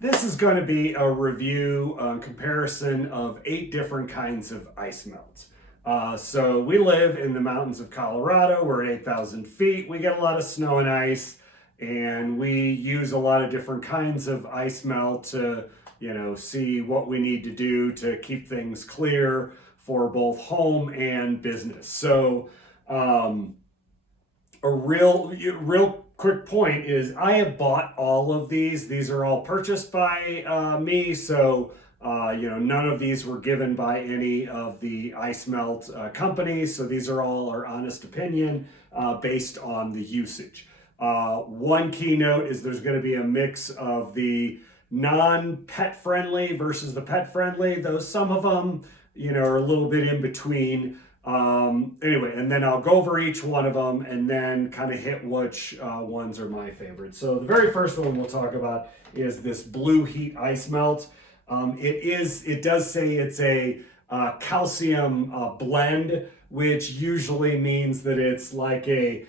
This is going to be a review comparison of 8 different kinds of ice melts. So we live in the mountains of Colorado. We're at 8,000 feet. We get a lot of snow and ice, and we use a lot of different kinds of ice melt to, see what we need to do to keep things clear for both home and business. So a real quick point is I have bought all of these. These are all purchased by me. So, none of these were given by any of the ice melt companies. So these are all our honest opinion based on the usage. One key note is there's going to be a mix of the non-pet friendly versus the pet friendly. Though some of them, are a little bit in between. Anyway, and then I'll go over each one of them and then kind of hit which ones are my favorite. So the very first one we'll talk about is this Blue Heat Ice Melt. It does say it's a calcium blend, which usually means that it's like a,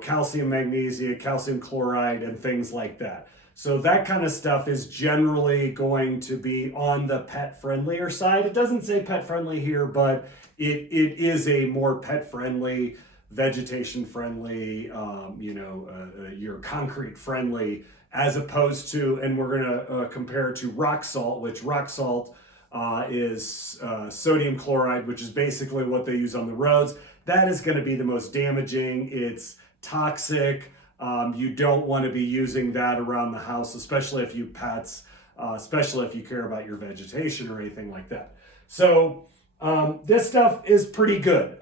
calcium magnesia, calcium chloride, and things like that. So that kind of stuff is generally going to be on the pet friendlier side. It doesn't say pet friendly here, but it is a more pet friendly, vegetation friendly, your concrete friendly, as opposed to, and we're going to compare to rock salt, which rock salt is sodium chloride, which is basically what they use on the roads. That is going to be the most damaging. It's toxic. You don't want to be using that around the house, especially if you pets, especially if you care about your vegetation or anything like that. So this stuff is pretty good.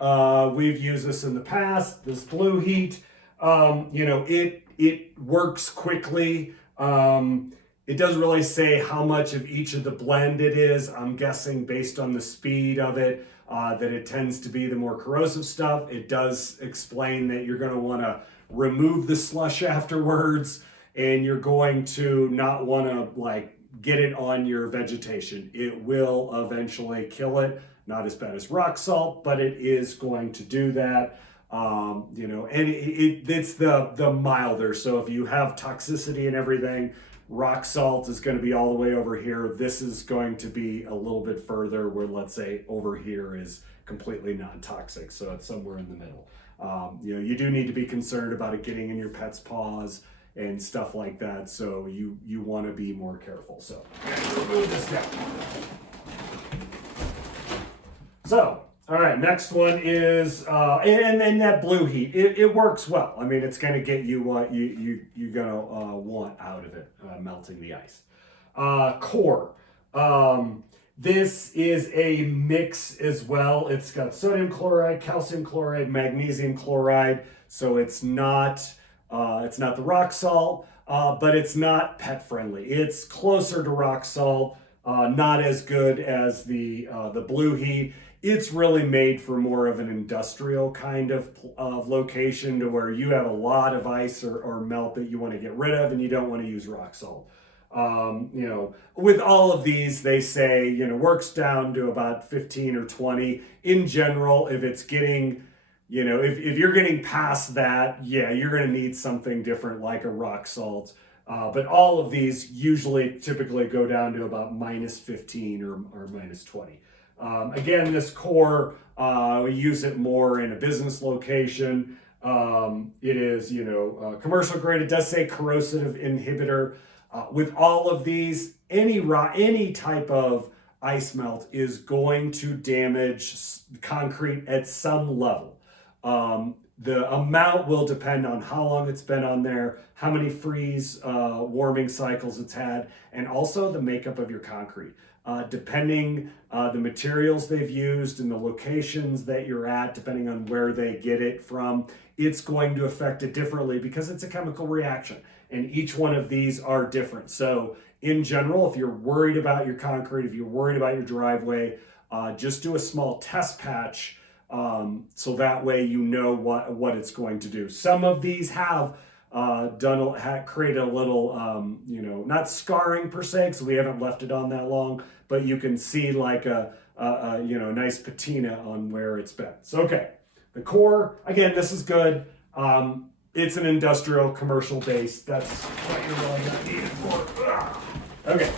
We've used this in the past, this Blue Heat. It works quickly. It doesn't really say how much of each of the blend it is. I'm guessing based on the speed of it, that it tends to be the more corrosive stuff. It does explain that you're going to want to remove the slush afterwards, and you're going to not want to get it on your vegetation. It will eventually kill it. Not as bad as rock salt, but it is going to do that. And it's the milder. So if you have toxicity and everything, rock salt is going to be all the way over here. This is going to be a little bit further, where let's say over here is completely non-toxic. So it's somewhere in the middle. You do need to be concerned about it getting in your pet's paws and stuff like that. So you want to be more careful. So remove this down. So, all right, next one is, and then that Blue Heat, it works well. I mean, it's going to get you what you're going to want out of it, melting the ice. Core. This is a mix as well. It's got sodium chloride, calcium chloride, magnesium chloride. So it's not the rock salt, but it's not pet friendly. It's closer to rock salt, not as good as the Blue Heat. It's really made for more of an industrial kind of location, to where you have a lot of ice or melt that you want to get rid of, and you don't want to use rock salt. With all of these, they say, works down to about 15 or 20. In general, if it's getting, if you're getting past that, yeah, you're going to need something different like a rock salt. But all of these typically go down to about minus 15 or minus 20. Again, this core, we use it more in a business location. It is, commercial grade. It does say corrosive inhibitor. With all of these, any type of ice melt is going to damage concrete at some level. The amount will depend on how long it's been on there, how many freeze warming cycles it's had, and also the makeup of your concrete. Depending the materials they've used and the locations that you're at, depending on where they get it from, it's going to affect it differently because it's a chemical reaction. And each one of these are different. So in general, if you're worried about your concrete, if you're worried about your driveway, just do a small test patch, so that way you know what it's going to do. Some of these have created a little, not scarring per se, because we haven't left it on that long, but you can see like a nice patina on where it's been. So, okay, the core, again, this is good. It's an industrial commercial base. That's what you're really gonna need it for. Okay,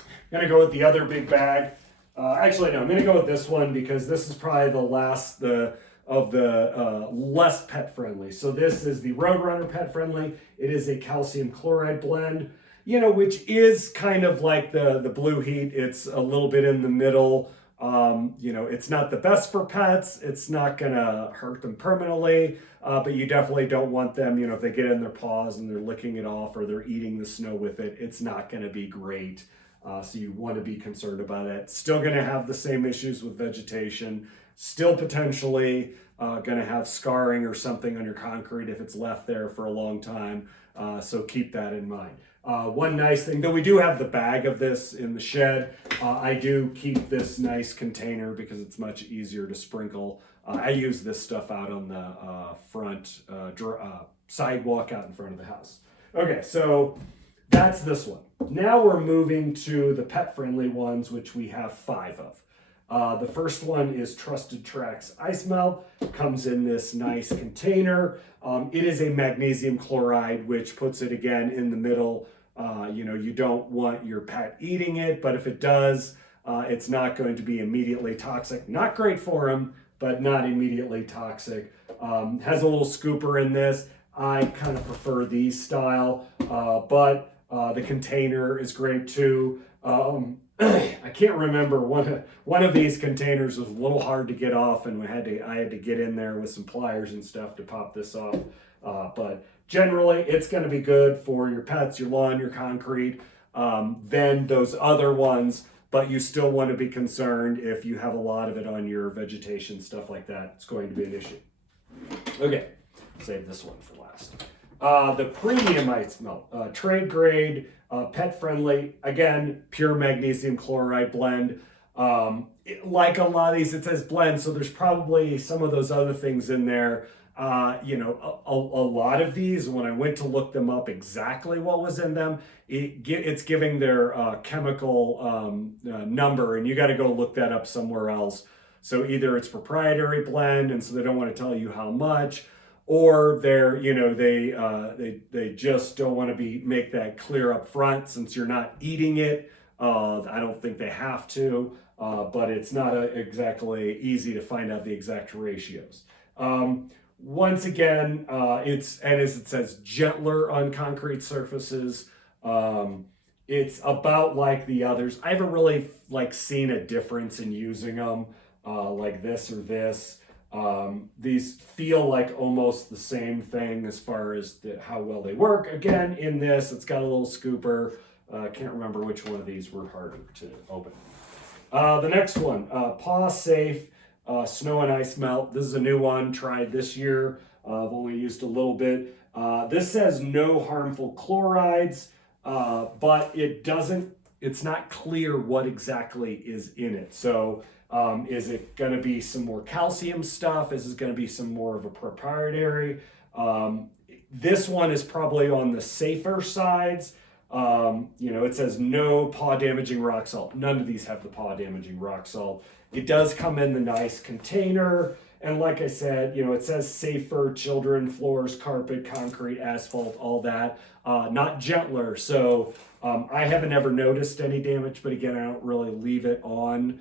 I'm gonna go with the other big bag. Actually, no, I'm gonna go with this one because this is probably the last of the less pet friendly. So this is the Roadrunner pet friendly. It is a calcium chloride blend, you know, which is kind of like the Blue Heat. It's a little bit in the middle. You know, it's not the best for pets. It's not gonna hurt them permanently, but you definitely don't want them, you know, if they get in their paws and they're licking it off or they're eating the snow with it, it's not gonna be great. So you want to be concerned about it. Still going to have the same issues with vegetation. Still potentially going to have scarring or something on your concrete if it's left there for a long time. So keep that in mind. One nice thing, though we do have the bag of this in the shed, I do keep this nice container because it's much easier to sprinkle. I use this stuff out on the front sidewalk out in front of the house. Okay, so that's this one. Now we're moving to the pet-friendly ones, which we have 5 of. The first one is Trusted Tracks Ice Melt. Comes in this nice container. It is a magnesium chloride, which puts it again in the middle. You know, you don't want your pet eating it, but if it does, it's not going to be immediately toxic. Not great for them, but not immediately toxic. Has a little scooper in this. I kind of prefer these style, but the container is great too. I can't remember, one of these containers was a little hard to get off, and I had to get in there with some pliers and stuff to pop this off. But generally, it's going to be good for your pets, your lawn, your concrete, than those other ones. But you still want to be concerned if you have a lot of it on your vegetation, stuff like that. It's going to be an issue. Okay, save this one for last. The premium ice melt, trade grade, pet friendly, again, pure magnesium chloride blend. Like a lot of these, it says blend, so there's probably some of those other things in there. You know, a lot of these, when I went to look them up exactly what was in them, it's giving their chemical number, and you got to go look that up somewhere else. So either it's proprietary blend, and so they don't want to tell you how much, or they're, you know, they just don't want to make that clear up front since you're not eating it. I don't think they have to, but it's not exactly easy to find out the exact ratios. Once again, as it says, gentler on concrete surfaces. It's about like the others. I haven't really seen a difference in using them like this or this. These feel like almost the same thing as far as how well they work. Again, in this, it's got a little scooper. I can't remember which one of these were harder to open. The next one, Paw Safe Snow and Ice Melt. This is a new one, tried this year. I've only used a little bit. This says no harmful chlorides, but it's not clear what exactly is in it. So is it going to be some more calcium stuff? Is it going to be some more of a proprietary? This one is probably on the safer sides. You know, it says no paw damaging rock salt. None of these have the paw damaging rock salt. It does come in the nice container. And like I said, you know, it says safer, children, floors, carpet, concrete, asphalt, all that. Not gentler. So I haven't ever noticed any damage, but again, I don't really leave it on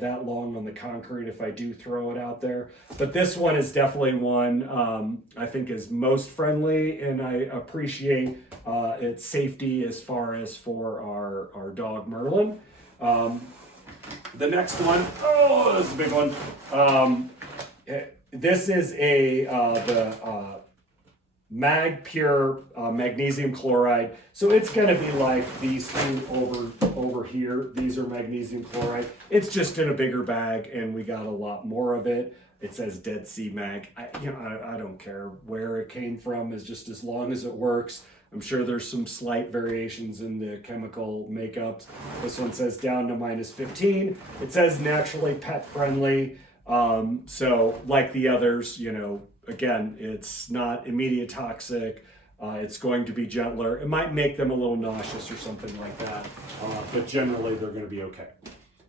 that long on the concrete if I do throw it out there. But this one is definitely one I think is most friendly, and I appreciate its safety as far as for our dog Merlin. The next one, oh, this is a big one. This is the Mag Pure magnesium chloride. So it's going to be like these two over here. These are magnesium chloride. It's just in a bigger bag, and we got a lot more of it. It says Dead Sea Mag. I don't care where it came from, as long as it works. I'm sure there's some slight variations in the chemical makeups. This one says down to -15. It says naturally pet friendly. So like the others, you know, again, it's not immediate toxic. It's going to be gentler. It might make them a little nauseous or something like that, but generally they're going to be okay.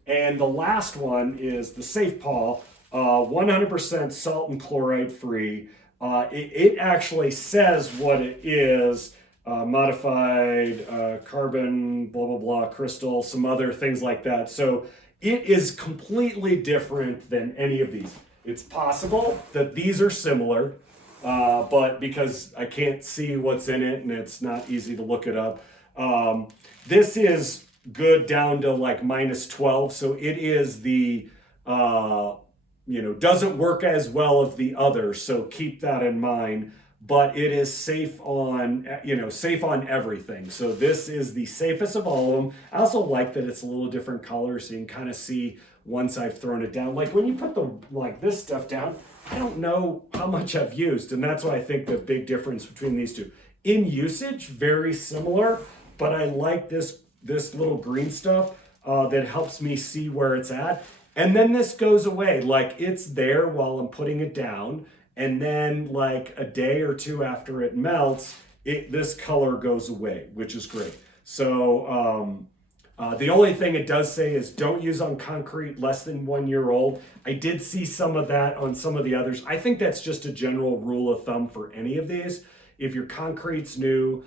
And the last one is the Safe Paw, 100% salt and chloride free. It actually says what it is modified carbon, blah, blah, blah, crystal, some other things like that. So it is completely different than any of these. It's possible that these are similar, but because I can't see what's in it and it's not easy to look it up, this is good down to like -12. So it is the, doesn't work as well as the others. So keep that in mind. But it is safe on, safe on everything. So this is the safest of all of them. I also like that it's a little different color, so you can kind of see once I've thrown it down. Like when you put this stuff down, I don't know how much I've used, and that's why I think the big difference between these two. In usage, very similar, but I like this little green stuff that helps me see where it's at. And then this goes away, like it's there while I'm putting it down. And then like a day or two after it melts, this color goes away, which is great. So the only thing it does say is don't use on concrete less than 1 year old. I did see some of that on some of the others. I think that's just a general rule of thumb for any of these. If your concrete's new,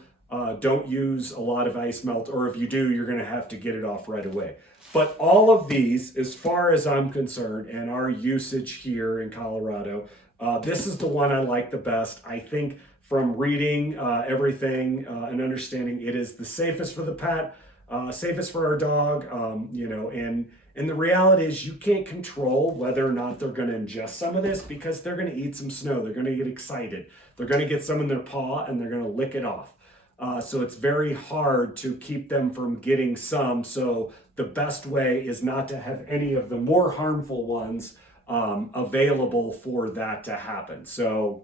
don't use a lot of ice melt, or if you do, you're gonna have to get it off right away. But all of these, as far as I'm concerned, and our usage here in Colorado, this is the one I like the best. I think from reading everything and understanding, it is the safest for the pet, safest for our dog, and the reality is you can't control whether or not they're going to ingest some of this because they're going to eat some snow. They're going to get excited. They're going to get some in their paw and they're going to lick it off. So it's very hard to keep them from getting some. So the best way is not to have any of the more harmful ones available for that to happen. So,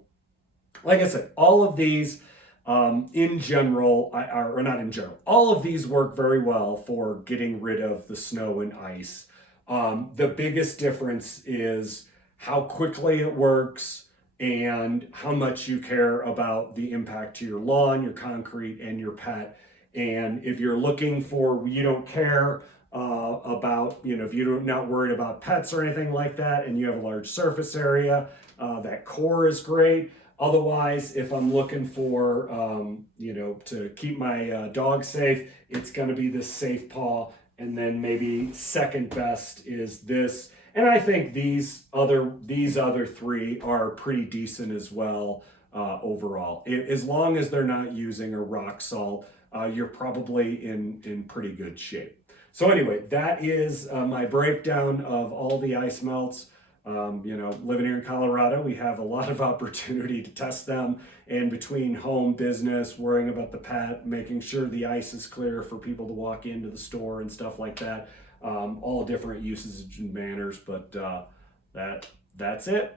like I said, all of these in general, or not in general, all of these work very well for getting rid of the snow and ice. The biggest difference is how quickly it works and how much you care about the impact to your lawn, your concrete, and your pet. And if you're looking for, you don't care about, if you're not worried about pets or anything like that, and you have a large surface area, that core is great. Otherwise, if I'm looking for, to keep my dog safe, it's going to be this Safe Paw. And then maybe second best is this. And I think these other three are pretty decent as well overall. As long as they're not using a rock salt, you're probably in pretty good shape. So anyway, that is my breakdown of all the ice melts. Living here in Colorado, we have a lot of opportunity to test them, and between home, business, worrying about the pet, making sure the ice is clear for people to walk into the store and stuff like that, all different uses and manners, but that's it.